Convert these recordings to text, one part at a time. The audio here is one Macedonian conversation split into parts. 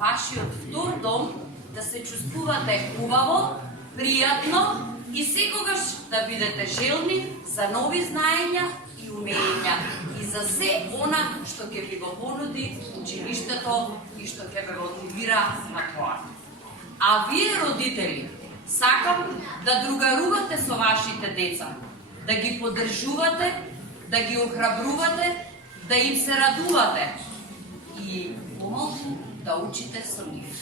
вашиот втор дом, да се чувствувате убаво, пријатно и секогаш да бидете желни за нови знаења и умења и за се она што ќе ви го понуди училиштето и што ќе ве мотивира на тоа. А вие, родители, сакам да другарувате со вашите деца, да ги поддржувате, да ги охрабрувате, да им се радувате и помалку да учите со нив.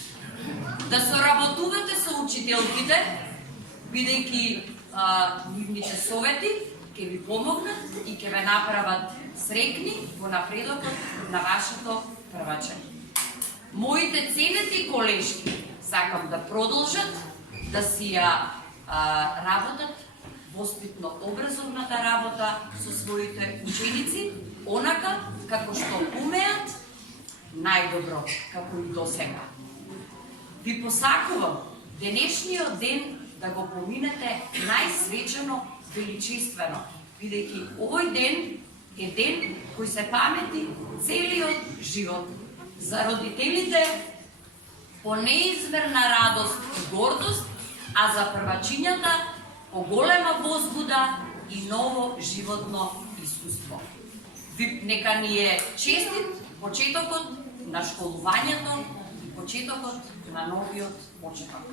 Да соработувате со учителките, бидејќи нивните совети ќе ви помогнат и ќе ве направат среќни во напредокот на вашето првачење. Моите ценети колешки сакам да продолжат да си ја работат воспитно-образовната работа со своите ученици, онака како што умеат најдобро, како и досега. Ви посакувам денешниот ден да го поминете најсвечено, величествено, бидејќи овој ден е ден кој се памети целиот живот. За родителите по неизмерна радост и гордост, а за првачињата по голема возбуда и ново животно искуство. Нека ни е честит почетокот на школувањето и почетокот на новиот почеток.